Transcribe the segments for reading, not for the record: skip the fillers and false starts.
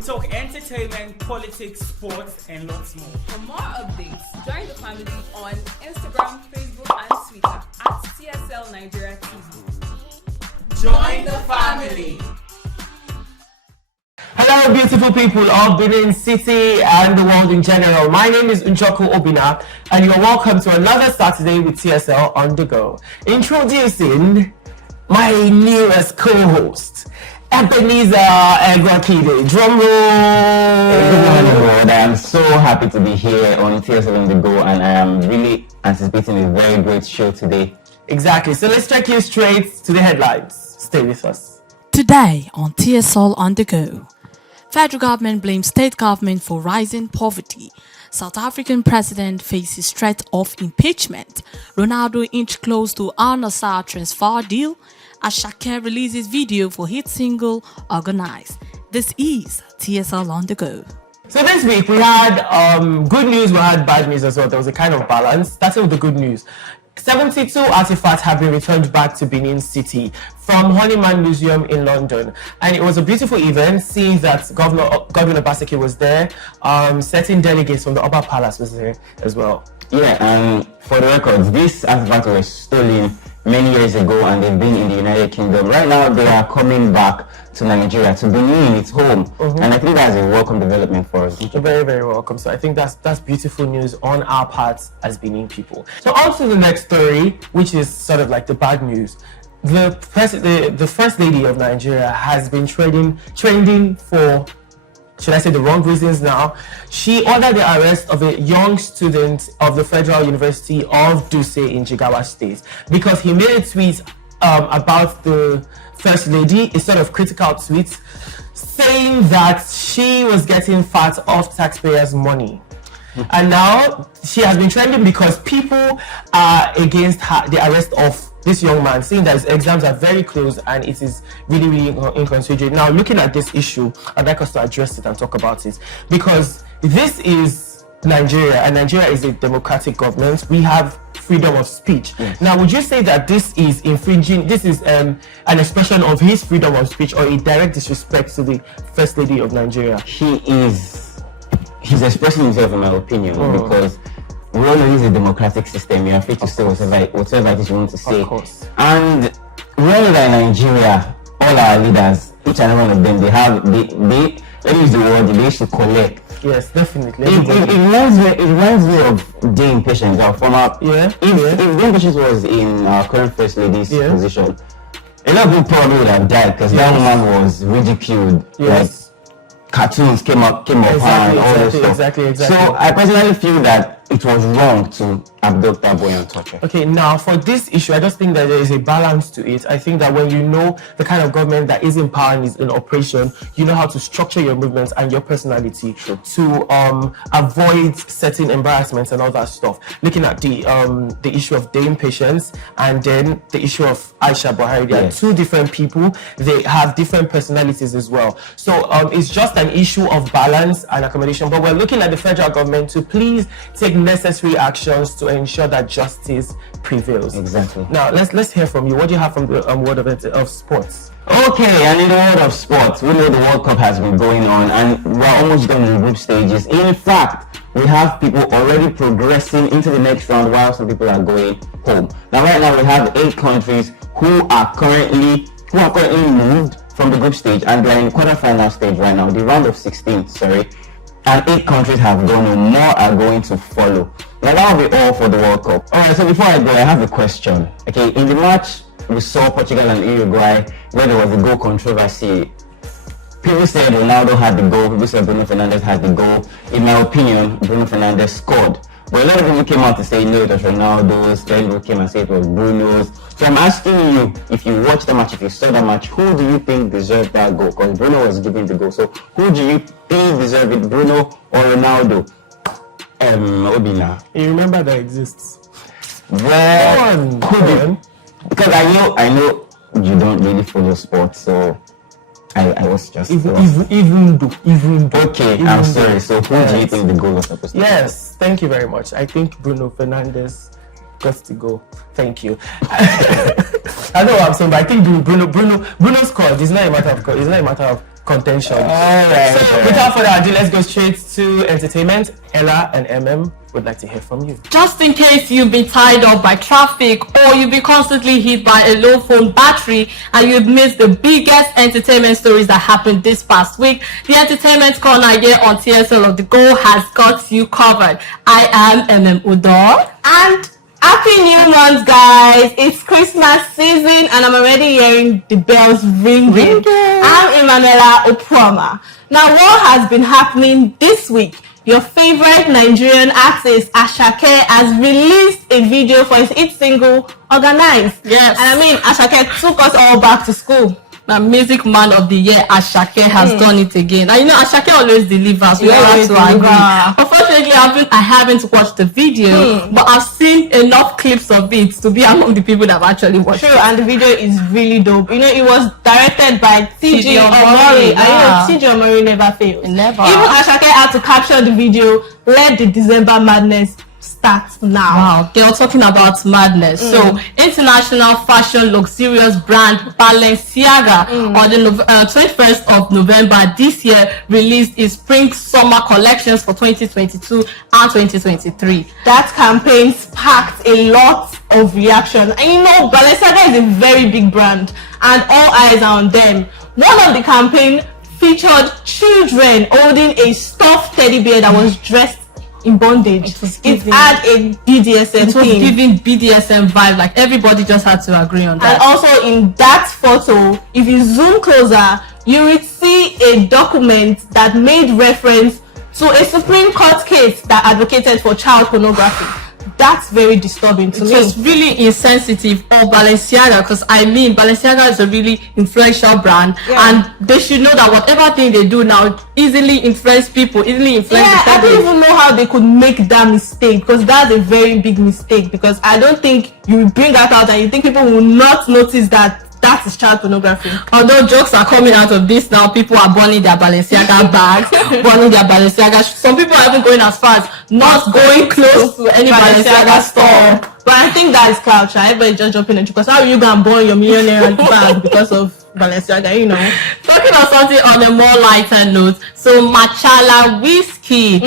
We talk entertainment, politics, sports, and lots more. For more updates, join the family on Instagram, Facebook, and Twitter at TSLNigeria TV. Join the family. Hello, beautiful people of Benin City and the world in general. My name is Njoku Obina, and you're welcome to another Saturday with TSL on the go. Introducing my newest co-host, Ebenezer Egwakide. Drum roll! Good morning, Lord. I am so happy to be here on TSL on the go, and I am really anticipating a very great show today. Exactly. So let's take you straight to the headlines. Stay with us. Today on TSL on the go. Federal government blames state government for rising poverty. South African president faces threat of impeachment. Ronaldo inch close to Al Nassr transfer deal. Ashake releases video for hit single Organize. This is TSL on the go. So this week we had good news, we had bad news as well. There was a kind of balance. Starting with the good news. 72 artifacts have been returned back to Benin City from Honeyman Museum in London, and it was a beautiful event. Seeing that Governor Obaseki was there, certain delegates from the Upper Palace was there as well. Yeah, and for the records, these artifacts were stolen many years ago, and they've been in the United Kingdom. Right now, they are coming back to Nigeria, to Benin, its home, and I think that's a welcome development for us. Very, very welcome. So I think that's beautiful news on our part as Benin people. So on to the next story, which is sort of like the bad news. The First Lady of Nigeria has been trending for, should I say, the wrong reasons now. She ordered the arrest of a young student of the Federal University of Dutse in Jigawa State because he made a tweet about the First Lady, a sort of critical tweet, saying that she was getting fat off taxpayers' money. And now she has been trending because people are against the arrest of this young man, saying that his exams are very close and it is really, really inconsiderate. Now, looking at this issue, I'd like us to address it and talk about it because this is Nigeria, and Nigeria is a democratic government. We have freedom of speech. Yes. Now, would you say that this is infringing, this is an expression of his freedom of speech or a direct disrespect to the First Lady of Nigeria? He's expressing himself, in my opinion, because we all know this is a democratic system. You are free to say whatever it is you want to say. Of course. And we all know that in Nigeria, all our leaders, each and every one of them, let me use the word, they used to collect. Yes, definitely. It reminds me of Dame Patience, our former. If Dame Patience was in our current First Lady's position, a lot of people probably would have died because that woman was ridiculed. Yes. Like, cartoons came up and all those stuff. Exactly. So I personally feel that it was wrong to abduct that boy and torture. Okay, now for this issue, I just think that there is a balance to it. I think that when you know the kind of government that is in power and is in operation, you know how to structure your movements and your personality to avoid certain embarrassments and all that stuff. Looking at the issue of Dame Patience and then the issue of Aisha Buhari, they are two different people. They have different personalities as well. So it's just an issue of balance and accommodation. But we're looking at the federal government to please take necessary actions to ensure that justice prevails. Exactly. Now let's hear from you. What do you have from the world of sports? Okay, and in the world of sports, we know the World Cup has been going on and we're almost done in the group stages. In fact, we have people already progressing into the next round while some people are going home. Now right now we have 8 countries who are currently moved from the group stage and they're in the quarterfinal stage right now, the round of 16, and 8 countries have gone and more are going to follow. Now that will be all for the World Cup. Alright, so before I go, I have a question. Okay, in the match we saw Portugal and Uruguay where there was a goal controversy. People said Ronaldo had the goal, people said Bruno Fernandes had the goal. In my opinion, Bruno Fernandes scored. But a lot of people came out to say no, it was Ronaldo's. Then people came and said it was Bruno's. So I'm asking you, if you watched the match, if you saw the match, who do you think deserved that goal? Because Bruno was giving the goal. So who do you think deserved it, Bruno or Ronaldo? Obina. You remember that exists? Well, because I know you don't really follow sports, so I was just even though. Okay, I'm sorry. So who do you think the goal was supposed to be? Yes, thank you very much. I think Bruno Fernandes got to go. Thank you. I know what I'm saying, but I think Bruno scored. It's not a matter of contention. Alright. So without further ado, let's go straight to entertainment. Ella and MM would like to hear from you. Just in case you've been tied up by traffic or you've been constantly hit by a low phone battery and you've missed the biggest entertainment stories that happened this past week, the entertainment corner here on TSL on the go has got you covered. I am MM Udor, And happy new month, guys. It's Christmas season and I'm already hearing the bells ringing. I'm Emanuela Oproma. Now, what has been happening this week? Your favorite Nigerian artist Asake has released a video for his hit single Organize. Yes. And I mean, Asake took us all back to school. the music man of the year, Asake, has done it again. And you know, Asake always delivers. We all have to agree. Unfortunately, I haven't watched the video, but I've seen enough clips of it to be among the people that have actually watched it. And the video is really dope. You know, it was directed by TJ Omori. Omori. And you know, TJ Omori never fails. Never. Even Asake had to capture the video, let the December madness start now. Wow, they are talking about madness. So, international fashion luxurious brand Balenciaga on the 21st of November this year released its spring-summer collections for 2022 and 2023. That campaign sparked a lot of reaction. And you know, Balenciaga is a very big brand and all eyes are on them. One of the campaign featured children holding a stuffed teddy bear that was dressed in bondage. It had a BDSM It was theme. giving BDSM vibe, like everybody just had to agree on that. And also in that photo, if you zoom closer, you will see a document that made reference to a Supreme Court case that advocated for child pornography. That's very disturbing to me. It's really insensitive of Balenciaga, because I mean, Balenciaga is a really influential brand, and they should know that whatever thing they do now easily influence people, easily influence the I public. don't even know how they could make that mistake, because that's a very big mistake, because I don't think you will bring that out and you think people will not notice that that is child pornography. Although jokes are coming out of this now, people are burning their Balenciaga bags, burning their Balenciaga. Some people are even going as far as not going close to any Balenciaga store. But I think that is culture. Everybody just jumping into, because how are you gonna burn your millionaire bag because of Balenciaga, you know? Talking about something on a more lighter note, so Machala Whiskey,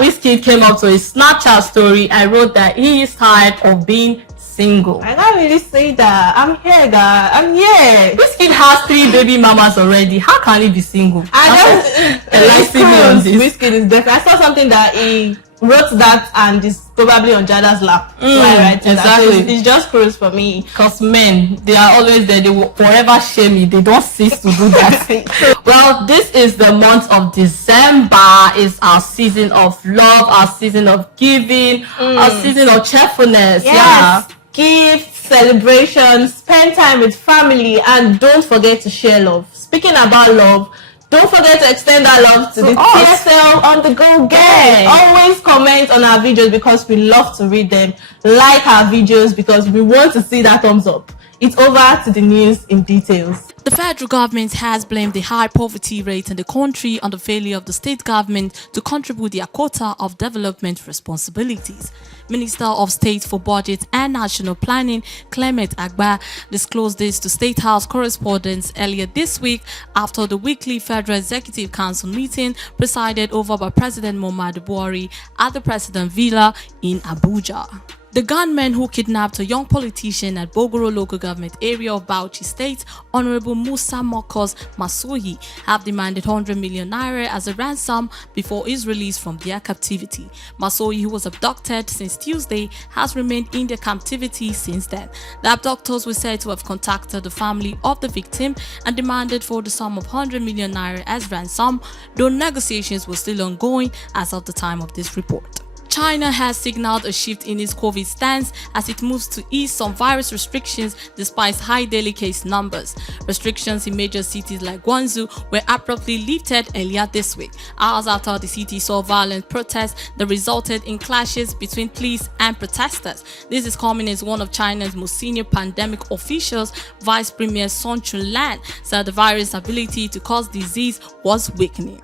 Whiskey came up to a Snapchat story. I wrote that he is tired of being single. I can't really say that. I'm here, guys. I'm here. Whiskey has 3 baby mamas already. How can he be single? I just Whiskey is different. I saw something that he wrote that and is probably on Jada's lap. Right, exactly. So it's just cruise for me. Because men, they are always there. They will forever shame me. They don't cease to do that. Well, this is the month of December. It's our season of love, our season of giving, our season of cheerfulness. Yes. Gifts, celebrations, spend time with family, and don't forget to share love. Speaking about love, don't forget to extend that love to the TSL on the go gang. Always comment on our videos because we love to read them. Like our videos because we want to see that thumbs up. It's over to the news in details. The federal government has blamed the high poverty rate in the country on the failure of the state government to contribute their quota of development responsibilities. Minister of State for Budget and National Planning, Clement Agba, disclosed this to State House correspondents earlier this week after the weekly Federal Executive Council meeting presided over by President Muhammadu Buhari at the President Villa in Abuja. The gunmen who kidnapped a young politician at Bogoro local government area of Bauchi State, Honorable Musa Mokos Masohi, have demanded 100 million naira as a ransom before his release from their captivity. Masohi, who was abducted since Tuesday, has remained in their captivity since then. The abductors were said to have contacted the family of the victim and demanded for the sum of 100 million naira as ransom, though negotiations were still ongoing as of the time of this report. China has signaled a shift in its COVID stance as it moves to ease some virus restrictions despite high daily case numbers. Restrictions in major cities like Guangzhou were abruptly lifted earlier this week, hours after the city saw violent protests that resulted in clashes between police and protesters. This is coming as one of China's most senior pandemic officials, Vice Premier Sun Chunlan, said the virus' ability to cause disease was weakening.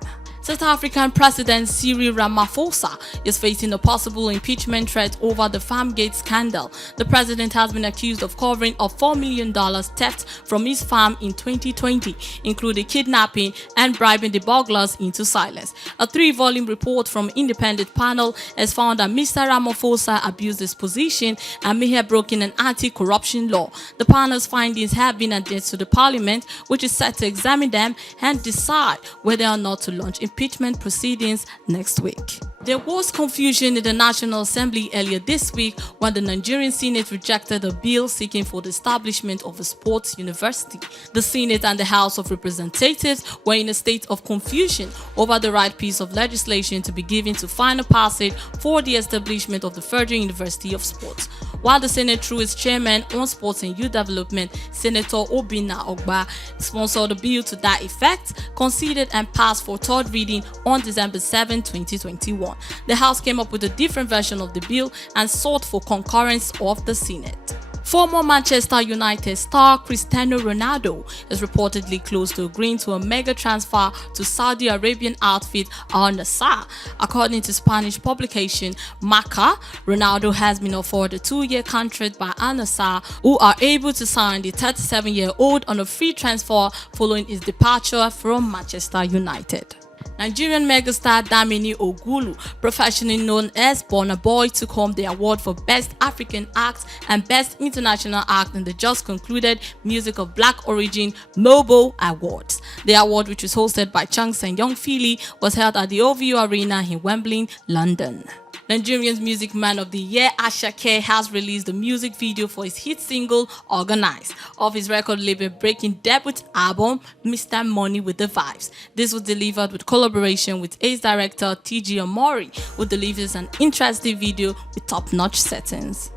South African President Cyril Ramaphosa is facing a possible impeachment threat over the Farmgate scandal. The president has been accused of covering up $4 million theft from his farm in 2020, including kidnapping and bribing the burglars into silence. A 3-volume report from independent panel has found that Mr. Ramaphosa abused his position and may have broken an anti-corruption law. The panel's findings have been addressed to the parliament, which is set to examine them and decide whether or not to launch impeachment proceedings next week. There was confusion in the National Assembly earlier this week when the Nigerian Senate rejected a bill seeking for the establishment of a sports university. The Senate and the House of Representatives were in a state of confusion over the right piece of legislation to be given to final passage for the establishment of the Federal University of Sports. While the Senate, through its chairman on Sports and Youth Development, Senator Obinna Ogba, sponsored a bill to that effect, conceded and passed for third reading on December 7, 2021. The House came up with a different version of the bill and sought for concurrence of the Senate. Former Manchester United star Cristiano Ronaldo is reportedly close to agreeing to a mega transfer to Saudi Arabian outfit Al Nassr. According to Spanish publication Marca, Ronaldo has been offered a 2-year contract by Al Nassr, who are able to sign the 37-year-old on a free transfer following his departure from Manchester United. Nigerian megastar Damini Ogulu, professionally known as Burna Boy, took home the award for Best African Act and Best International Act in the just concluded Music of Black Origin Mobo Awards. The award, which was hosted by Chunks and Young Philly, was held at the OVO Arena in Wembley, London. Nigerian's Music Man of the Year Asake has released a music video for his hit single Organize of his record label breaking debut album Mr. Money with the Vibes. This was delivered with collaboration with Ace director T.G. Omori, who delivers an interesting video with top-notch settings.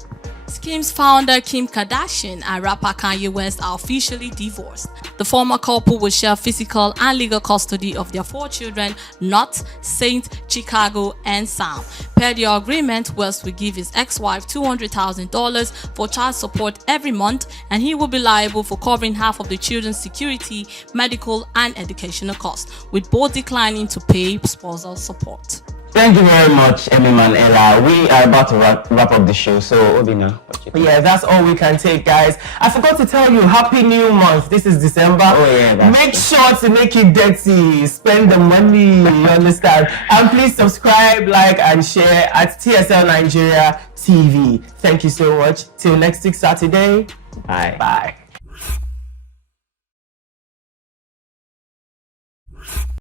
Skims founder Kim Kardashian and rapper Kanye West are officially divorced. The former couple will share physical and legal custody of their 4 children, Not, Saint, Chicago, and Sam. Per the agreement, West will give his ex-wife $200,000 for child support every month, and he will be liable for covering half of the children's security, medical, and educational costs, with both declining to pay spousal support. Thank you very much, Emmy and Ella. We are about to wrap up the show. So, Obina, what you think? Yeah, that's all we can take, guys. I forgot to tell you, Happy New Month. This is December. Oh, yeah. Make sure to make it dirty. Spend the money, you understand? And please subscribe, like, and share at TSLNigeria TV. Thank you so much. Till next week, Saturday. Bye. Bye.